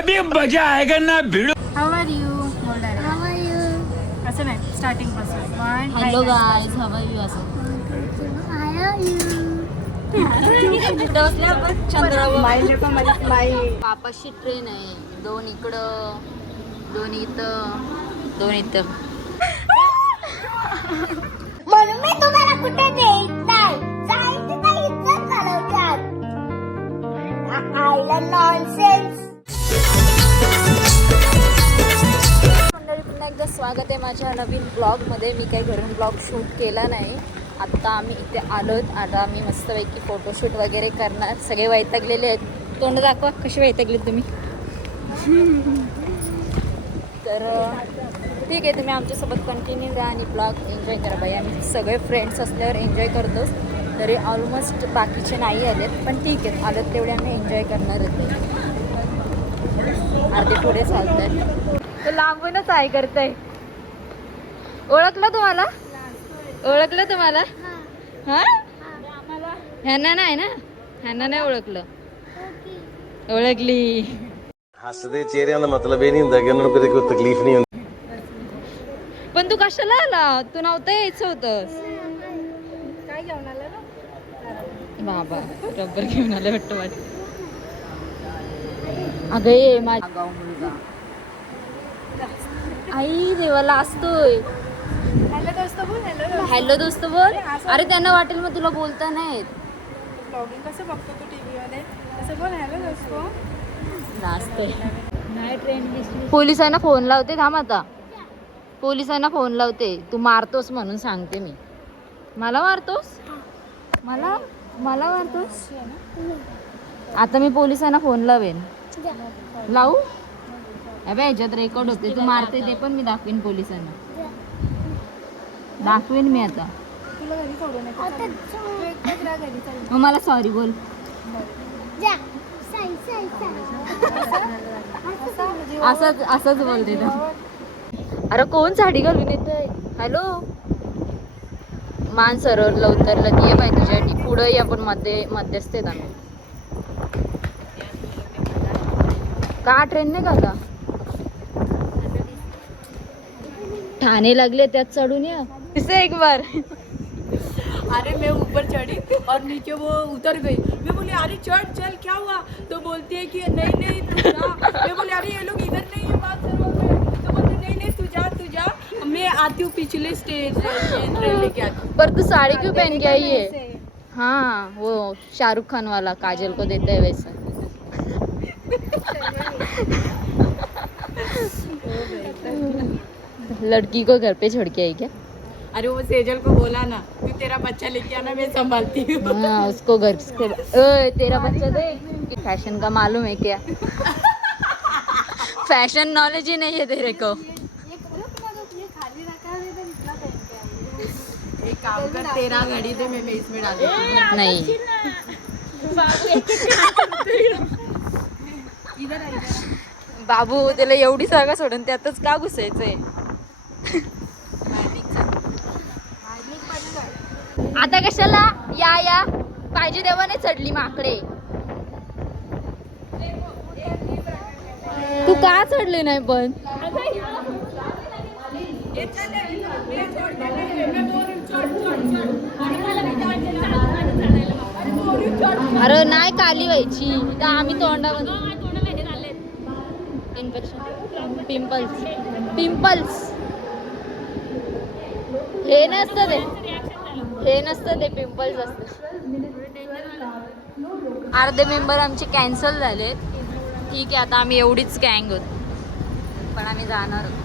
अभी मजा आएगा ना भिड़ो. हाऊ आर यू असं नाही स्टार्टिंग पासून hello guys, how are you असं पापाशी ट्रेन आहे. 2 इकडं 2 इथं 2 इथं. म्हणून मी तुम्हाला कुठे नेत नाही. जायचं नाही इज्जत घालवतात. आईला नॉनसेन्स. मंडळी, पुन्हा एकदा स्वागत आहे माझ्या नवीन ब्लॉगमध्ये. मी काही घरून ब्लॉग शूट केला नाही. आत्ता आम्ही इथे आलोत. आता आम्ही मस्तपैकी फोटोशूट वगैरे करणार. सगळे वैतागलेले आहेत. तोंड दाखवा कशी वैतागलेत तुम्ही. तर ठीक आहे, तुम्ही आमच्यासोबत कंटिन्यू द्या आणि ब्लॉग एन्जॉय करा. बाई, आम्ही सगळे फ्रेंड्स असल्यावर एन्जॉय करतोच. तरी ऑलमोस्ट बाकीचे नाही आलेत, पण ठीक आहे, आलेत तेवढे आम्ही एन्जॉय करणार आहेत. अर्धे पुढे चालत आहेत. तो लांबूनच आहे करतंय. ओळखलं तुम्हाला? ओळखलं तुम्हाला? हा, ह्यांना नाही ना, ह्यांना नाही ओळखलं. ओळखली. ਹੱਸਦੇ ਚਿਹਰਿਆਂ ਦਾ ਮਤਲਬ ਇਹ ਨਹੀਂ ਹੁੰਦਾ ਕਿ ਉਹਨਾਂ ਨੂੰ ਕਦੇ ਕੋਈ ਤਕਲੀਫ ਨਹੀਂ ਹੁੰਦੀ. पण तू कशाला आला? तू नव्हतं यायचं होतंस. काय घेऊन आलं ना? बाबा रबर घेऊन आले वाटतं. अगं ये माझा गाव मुलगा. आई देवाला असतोय. हॅलो दोस्त बोल. हॅलो दोस्त बोल. अरे त्यांना वाटेल मग तुला बोलता नाहीत. ब्लॉगिंग कसं बघतो तू टीव्ही मध्ये तसं बोल. हॅलो दोस्त. नाही ट्रेन दिसली. पोलिसांना फोन लावते. थांब आता, पोलिसांना फोन लावते. तू मारतोस म्हणून सांगते मी. मला मारतोस? मला मारतोस? आता मी पोलिसांना फोन लावेन. लावू? अबे ह्याच्यात रेकॉर्ड होते. तू मारते ते पण मी दाखवेन पोलिसांना. दाखवेन मी आता. तुला घरी सोडून घरी चालू. मग मला सॉरी बोल. जा. साई साई असंच बोलते ना. अरे कोण साडी घालून येतंय? हॅलो, मानसरोवरला उतरलं ती बाई तुझ्यासाठी. पुढंही आपण मध्यस्थ आहेत आम्ही. का ट्रेन नाही का आता? ठाणे लागले त्यात चढून या. इसे एक बार. अरे मैं ऊपर चढ़ी और नीचे वो उतर गई. मैं बोली अरे चढ़ चल क्या हुआ? तो बोलती है कि नहीं तू जा. मैं बोली अरे ये लोग इधर नहीं है मानसरोवर में. तो बोलती नहीं तू जा. मैं आती हूँ पिछले स्टेज ट्रेन लेके आती. पर तू साड़ी क्यों पहन के आई है? हाँ, वो शाहरुख खान वाला काजल को देता है वैसा. लड़की को घर पे छोड़ के आई क्या? अरे वो सेजल को बोला ना तू तेरा बच्चा लेके आना, मैं संभालती हूँ. हाँ, उसको घर से तेरा बच्चा देख. फैशन का मालूम है क्या? फैशन नॉलेज ही नहीं है तेरे को. एक काम कर, तेरा घड़ी दे मैं इसमें डाल देती हूँ. नहीं. बाबू त्याला एवढी जागा सोडून त्यातच का घुसायचंय? आता कशाला या पाहिजे तेव्हा नाही चढली माकडे. तू का चढली नाही पण? अरे नाही काली व्हायची तर आम्ही तोंडामध्ये इन्फेक्शन पिंपल्स हे नसतं ते पिंपल्स असतं. अर्धे मेंबर आमचे कॅन्सल झालेत. ठीक आहे, आता आम्ही एवढीच गँग होत, पण आम्ही जाणार आहोत.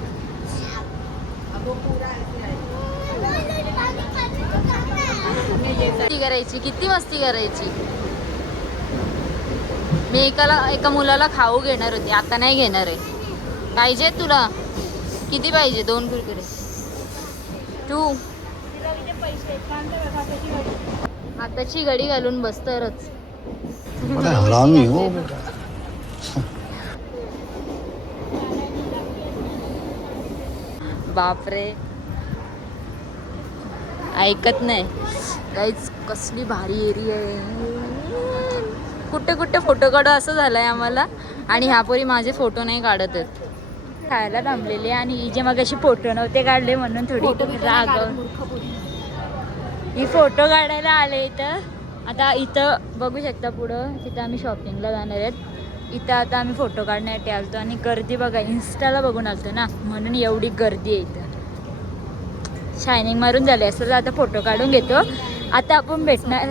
किती मस्ती करायची. मी एका मुलाला खाऊ घेणार होती, आता नाही घेणार आहे. पाहिजे तुला? किती पाहिजे? 2 कुरकुरे. तू हाताची घडी घालून बसतरच. हरामी हो बेटा. बापरे, ऐकत नाही. काहीच कसली भारी एरिया आहे. कुठे फोटो काढू असं झालंय आम्हाला. आणि ह्या पोरी माझे फोटो नाही काढत आहेत. खायला थांबलेले आणि ही जे मग अशी फोटो नव्हते काढले म्हणून थोडी राग. ही फोटो काढायला आले इथं. आता इथं बघू शकता पुढं तिथं आम्ही शॉपिंगला जाणार आहेत. इथं आता आम्ही फोटो काढण्यासाठी आलतो आणि गर्दी बघा इन्स्टाला बघून आलतो ना म्हणून एवढी गर्दी आहे इथं. शायनिंग मारून झाले असेल आता फोटो काढून घेतो. आता आपण भेटणार.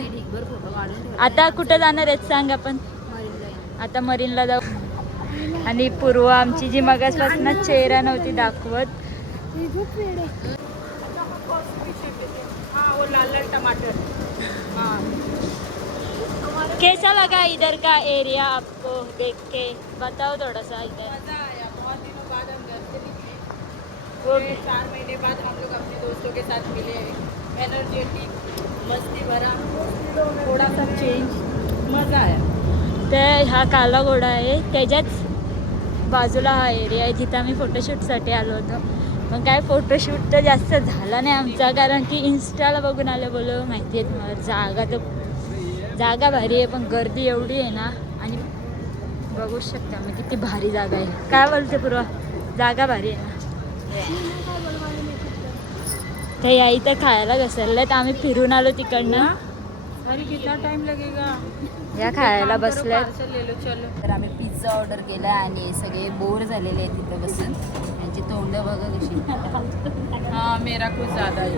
आता कुठं जाणार आहेत सांग आपण. आता मरीनला जाऊ. आणि पूर्व आमची जी मगासपासून चेहरा नव्हती दाखवत. हाँ वो लाल लाल टमाटर. हाँ कैसा लगा इधर का एरिया आपको देख के बताओ थोड़ा सा इधर. मज़ा आया. बहुत दिनों बाद हम घर से निकले. वो 4 महीने बाद हम लोग अपने दोस्तों के साथ मिले. एनर्जेटिक मस्ती भरा थोड़ा सा चेंज मज़ा आया. तर हा काला घोडा आहे त्याच्याच बाजूला हा एरिया आहे जिथं आम्ही फोटोशूटसाठी आलो होतो. पण काय फोटोशूट तर जास्त झाला नाही आमचा कारण की इन्स्टाला बघून आलं बोलो माहिती आहे तुम्हाला. जागा भारी आहे पण गर्दी एवढी आहे ना. आणि बघू शकता मी किती भारी जागा आहे. काय बोलते पूर्वा जागा भारी आहे ना. तर या इथं खायला घसरलं तर आम्ही फिरून आलो तिकडनं. अरे कितना टाइम लगेगा. या खायला बसल्या. पार्सल ले लो चलो. तर आम्ही पिझ्झा ऑर्डर केला आणि सगळे बोर झालेले आहेत तिथं बसून. त्यांची तोंड बघा कशी. हाँ मेरा कुछ ज़्यादा है.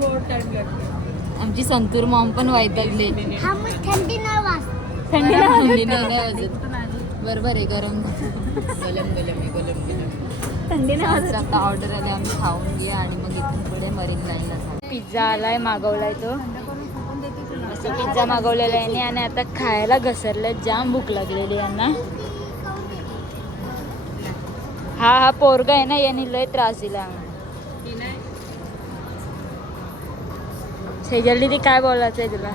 बहुत टाइम लगता. आमची संतूर मॉम पण वैतागले. हा मग थंडी नाही वाजत. थंडी नाही वाजत. बरोबर आहे गरम गलम थंडी नाही. आता ऑर्डर आले आम्ही खाऊन घ्या आणि मग इथून पुढे मरीन लाईनला जाऊ. पिझ्झा आलाय मागवलाय तो. असं पिझ्झा मागवलेला आहे आणि आता खायला घसरलं. जाम भूक लागलेली यांना. हा पोरगा आहे ना यांनी लय त्रास दिला. सेजल दीदी काय बोलायचंय तुला.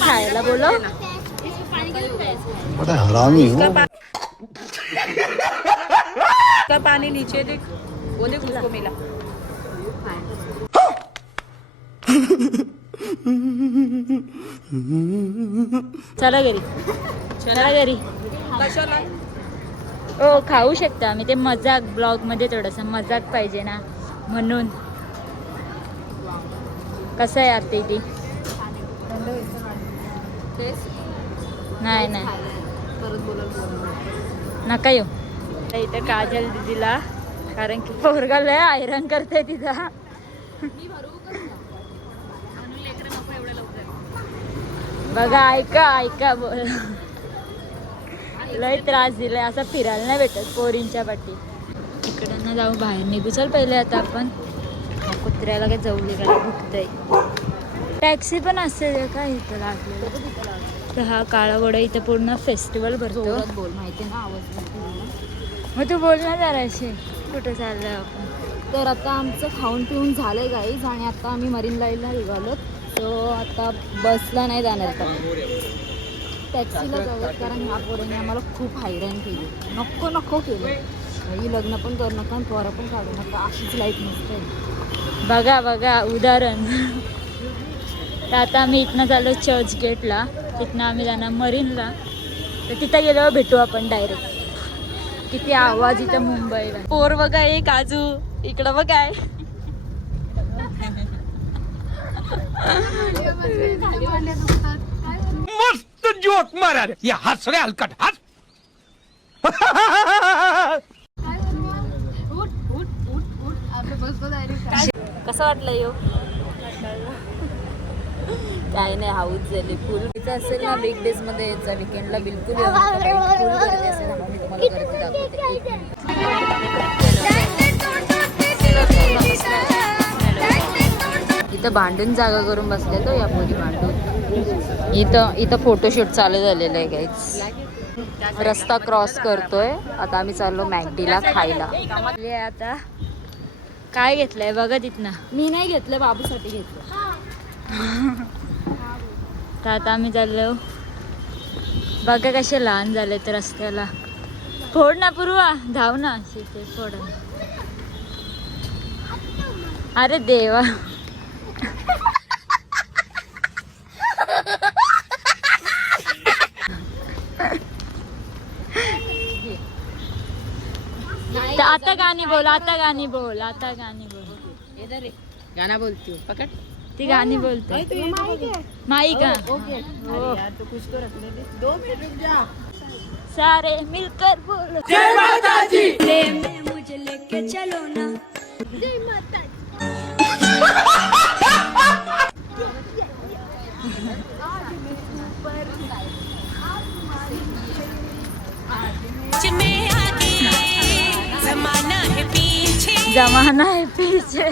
खायला बोलो. बड़ा हरामी हो. का पानी नीचे देख. वो देख उसको मिला. चला घरी. चला घरी. कशाला. हो खाऊ शकता आम्ही ते मजाक ब्लॉग मध्ये थोडस मजाक पाहिजे ना म्हणून. कसं आहे आरती ती. नाही नका येऊ. इथं काजल दिदीला कारण की पोरगा लय हैराण करते तिथं. बघा ऐका बोल. लय त्रास दिलाय. असं फिरायला नाही भेटत पोरींच्या पाठी. इकडनं जाऊ बाहेर निघू. चल पहिले आता आपण. कुत्र्याला काय जवळ का भुकतंय. टॅक्सी पण असते का इथं लागलेलं. तर हा काळा घोडा इथं पूर्ण फेस्टिवल भरतो. बोल माहिती ना आवाज. मग तू बोल ना जराशी कुठं चाललंय आपण. तर आता आमचं खाऊन पिऊन झालंय गाईज आणि आता आम्ही मरीन लाईनला निघालो. तो आता बसला नाही जाणार का टॅक्सीला जाऊयात कारण ह्या पोराने आम्हाला खूप हैराण केली. नको केलं. ही लग्न पण करू नका पोरं पण काढू नका. अशीच लाईफ नसते. बघा उदाहरण. तर आता आम्ही इथनं चाललो चर्च गेटला. तिथनं आम्ही जाणार मरीनला. तर तिथं गेल्यावर भेटू आपण डायरेक्ट. किती आवाज इथं मुंबईला. पोर बघा एक काजू इकडं बघाय. मस्त जोक मारा रे. या हस रे हलकट हस. कसं वाटलं यो. काय नाही हाऊस झाली फुल. तिथं असेल ना बिग डेज मध्ये यायचा विकेंडला बिलकुल फुल गर्दी असेल. मी तुम्हाला गर्दी दाखवते. इथं भांडून जागा करून बसले तो या पोरी भांडून. इथं फोटोशूट चालू झालेलं आहे गाईज. रस्ता क्रॉस करतोय. आता आम्ही चाललो मॅगडीला खायला. आता काय घेतलंय बघा तिथनं. मी नाही घेतलं बाबूसाठी घेतलं. तर आता आम्ही चाललो. बघा कसे लहान झाले तर रस्त्याला. फोड ना पूर्वा धाव ना. शिके फोड. अरे देवा. आता गाणी बोल, आता गाणी बोल, आता गाणी बोल. इधर रे, गाना बोलती हूँ, पकड़. ती गाणी बोलते. माई का? अरे यार तो कुछ तो रखने दे. 2 मिनट रुक जा. सारे मिलकर बोलो. जय माता दी. मुझे लेके चलो ना. जय माता दी. जमाना है पीछे.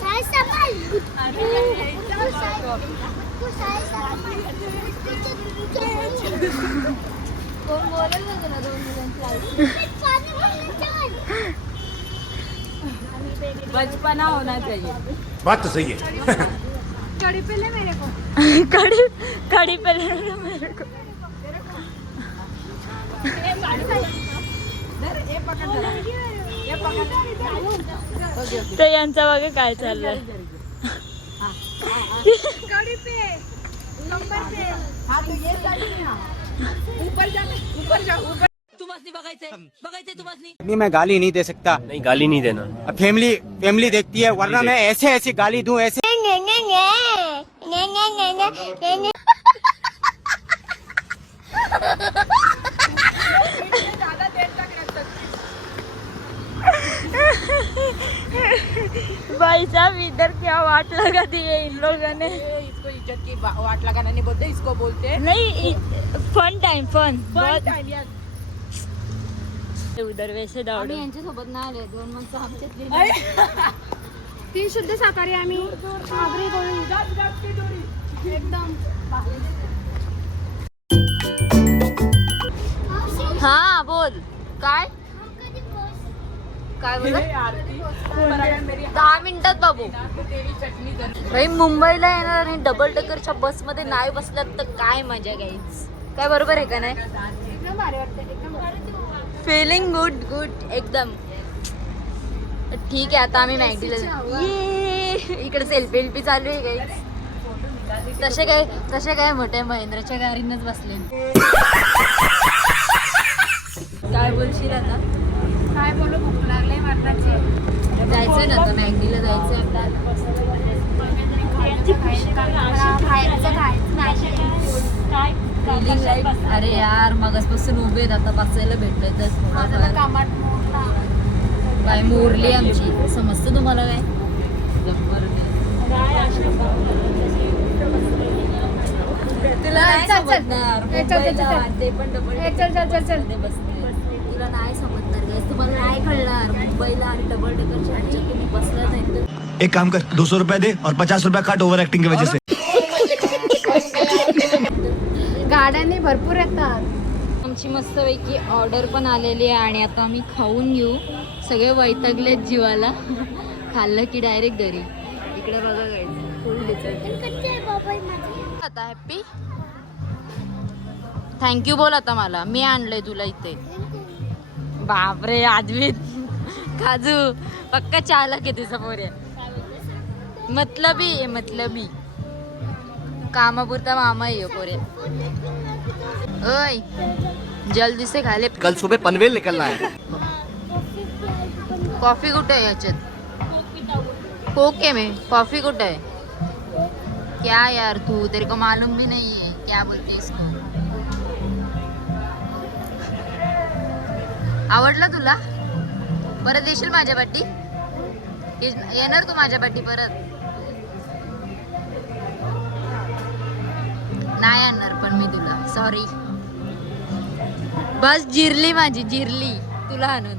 साई संभाल. तू साई संभाल. कोण बोलेल ना तुला 2 मुलांची आई? बचपना होना चाहिए. बात तो सही है. कड़ी पे ले मेरे को. कड़ी पे मेरे को. ते यांचं बघा काय चाललंय. कड़ी पे. नंबर पे. हाँ तो ये गाड़ी है ना. ऊपर जा, ऊपर जा, ऊपर. नहीं मैं गाली नहीं दे सकता. नहीं गाली नहीं देना. फैमिली देखती है वरना मैं ऐसे ऐसी गाली दूं ऐसे. भाई साहब इधर क्या वाट लगा दी है इन लोगों ने. इसको इज्जत की वाट लगाना नहीं बोलते, इसको बोलते हैं नहीं फन टाइम फन बहुत. टाइम यार. उधर वैसे डावड. आम्ही यांच्यासोबत नाही आले. 2 माणसं आमच्यातली. 3 शुद्ध शाकाहारी आम्ही. आगरी गोळी एकदम. हा बोल. काय काय बोला. 10 मिनिटात बाबू. भाई मुंबईला येणार आणि डबल डेकरच्या बस मध्ये नाही बसल्यात तर काय मजा घ्यायच. काय बरोबर आहे का नाही. एकदम भारी वाटतं. एकदम भारी. फिलिंग गुड एकदम. ठीक आहे आता आम्ही मॅगडीला इकडे सेल्फी चालू आहे काही. तसे काय मोठ्या महेंद्रच्या गाडीनच बसले. काय बोलशील आता. काय बोलू. भूक लागले मरणाची. जायचंय ना आता मॅगडीला जायचंय बाहेरचं खायचं नाही. Feeling like. अरे यार मगासपासून उभे आहेत आता बसायला भेटतंय तर थोडाफार. कामात मोठा. काय मोरली आमची समजतं तुम्हाला काय. तुला नाही समजणार. ते पण चल. बसते तुला नाही समजणार guys. तुम्हाला नाही कळणार. मुंबईला आणि डबल डेकरच्या ह्याच्यात तुम्ही बसला नाही तर एक काम कर 200 रुपए दे और 50 रुपया काट ओवर एक्टिंग की वजह से. गाड्यांनी भरपूर येतात. आमची मस्तपैकी ऑर्डर पण आलेली आहे आणि आता आम्ही खाऊन घेऊ. सगळे वैतागलेत जीवाला. खाल्लं की डायरेक्ट घरी. इकडे बघा गाईज फुल आता हॅप्पी. थँक्यू बोल आता मला. मी आणलंय तुला इथे. बापरे आदवीत काजू पक्का चालक आहे तुझा पोऱ्या. मतलबी कामापुरता मामा आहे पोऱ्या. ओय जल्दी से खा ले. कल सुबह पनवेल निकलना है. कॉफी कुठे आहे याच्यात. कोक है में कॉफी कुठे आहे. क्या यार तू तेरे को मालूम भी नहीं है क्या बोलते इसको. आवडला तुला. परत येशील माझ्या पाठी. येणार तू माझ्या पाठी परत. नाही आणणार पण मी तुला. सॉरी. बस जिरली माझी जिरली तुला आणून.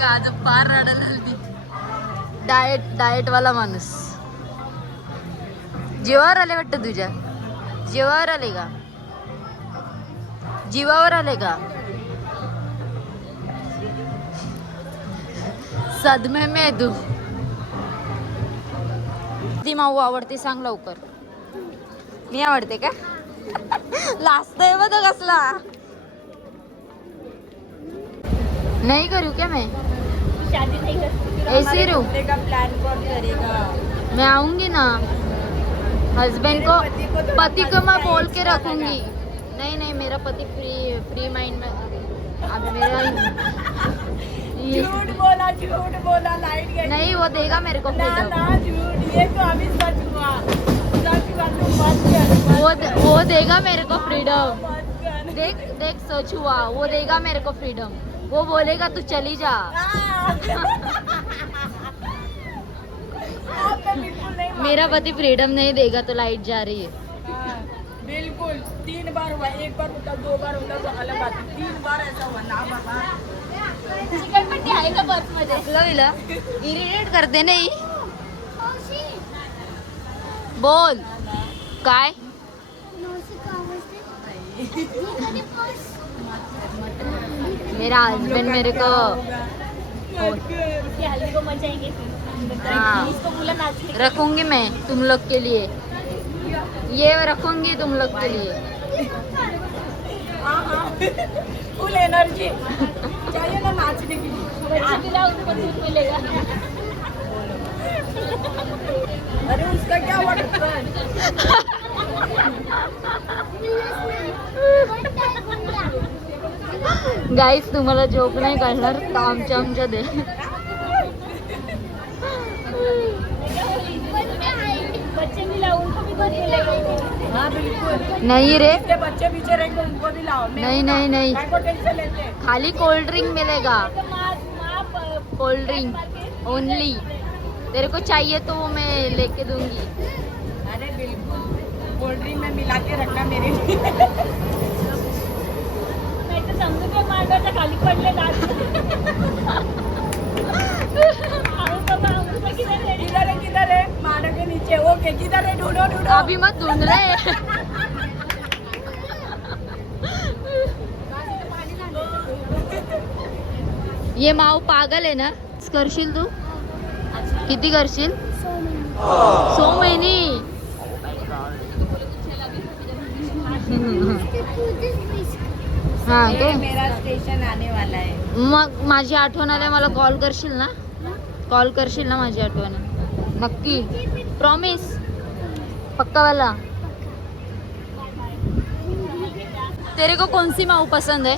काज पार रडायला लागली. डाएट वाला माणूस. जीवावर आले वाटतं तुझ्या. जीवावर आले का. जीवावर आले का. सदमे में तू. ती माऊ आवडते सांग लवकर. मी आवडते का. लाजतोय बघ कसला. नहीं करूँ क्या मैं. ऐसे ही रहूं. प्लान कौन करेगा. मैं आऊंगी ना. हस्बैंड को पति को मैं बोल के रखूंगी। नहीं नहीं मेरा पति फ्री माइंड में अब मेरा झूठ बोला लाइट गई नहीं वो देगा मेरे को ना freedom। ना झूठ ये तो अभी सच हुआ तू मत कर वो देगा मेरे को फ्रीडम। मत कर देख देख सच हुआ वो देगा मेरे को फ्रीडम। वो बोलेगा तू चली जा। आप तो बिल्कुल नहीं मेरा पति फ्रीडम नहीं देगा तो लाइट जा रही है। हाँ, बिल्कुल 3 बार हुआ, 1 बार होता 2 बार होता तो अलग बात है, 3 बार ऐसा हुआ ना बाबा। चिकनपट्टी आहे का बस मध्ये इरिटेट करते नाही। बोल काय मेरा हस्बैंड मेरे को हाँ रखूंगी मैं तुम लोग के लिए। ये रखूंगी तुम लोग के लिए। फुल एनर्जी चाहिए ना नाचने के लिए। मिलेगा। अरे उसका क्या हुआ ढक्कन? गाईस तुम्हाला झोप नाही काढणार तर आमच्या दे। हाँ बिल्कुल नहीं रे इसके बच्चे पीछे रहेंगे उनको भी लाओ। नहीं नहीं नहीं मैं को टेंशन लेते हैं। खाली कोल्ड ड्रिंक मिलेगा। कोल्ड ड्रिंक ओनली तेरे को चाहिए तो वो मैं लेके दूंगी। अरे बिल्कुल कोल्ड ड्रिंक में मिला के रखना मेरे लिए। नाही तर समजू काय मांडवाच्या खाली पडले किधर है मानो के नीचे। ओके किधर है ढूंढो ढूंढो। अभी मत ढूंढ रहे। ये माव पागल आहे ना। करशील तू किती करशील 100 महिने। हा काय मेरा स्टेशन आने वाला है। मग माझी आठवण आल्या मला कॉल करशील ना। कॉल करशील ना माझी आठवण नक्की प्रॉमिस पक्का वाला। तेरे को कौन सी माऊ पसंद है?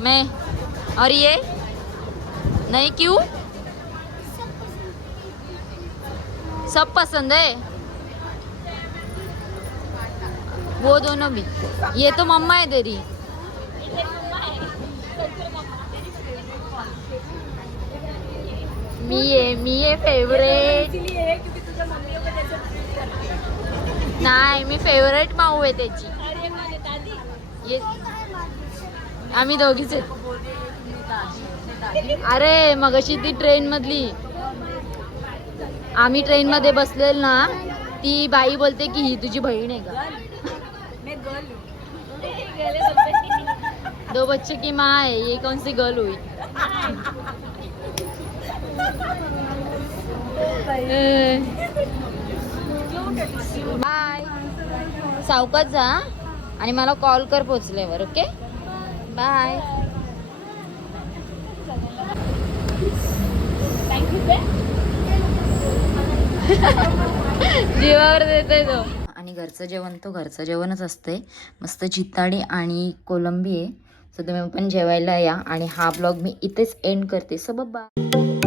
मैं और ये नहीं क्यों सब पसंद है वो दोनों भी। ये तो मम्मा है तेरी। मी ये फेवरेट इसलिए है क्योंकि तुझे मम्मियों को जैसे ट्रीट करती है। नाही मी फेवरेट माऊ आहे त्याची। ये आम्ही दोघीच आहेत। अरे मगाशी ती ट्रेन मधली आम्ही ट्रेन मध्ये बसलेल ना ती बाई बोलते की ही तुझी बहीण आहे का? मैं गर्ल हूँ। दो बच्चे की माँ है ये कौन सी गर्ल हुई? बाय सावकाश जा आणि मला कॉल कर पोचल्यावर। Okay bye. जीवावर देतोय तो। आणि घरचं जेवण तो घरचं जेवणच असतंय। मस्त चित्ताडी आणि कोलंबी आहे। सो तुम्ही पण जेवायला या आणि हा ब्लॉग मी इथेच एंड करते। So bye.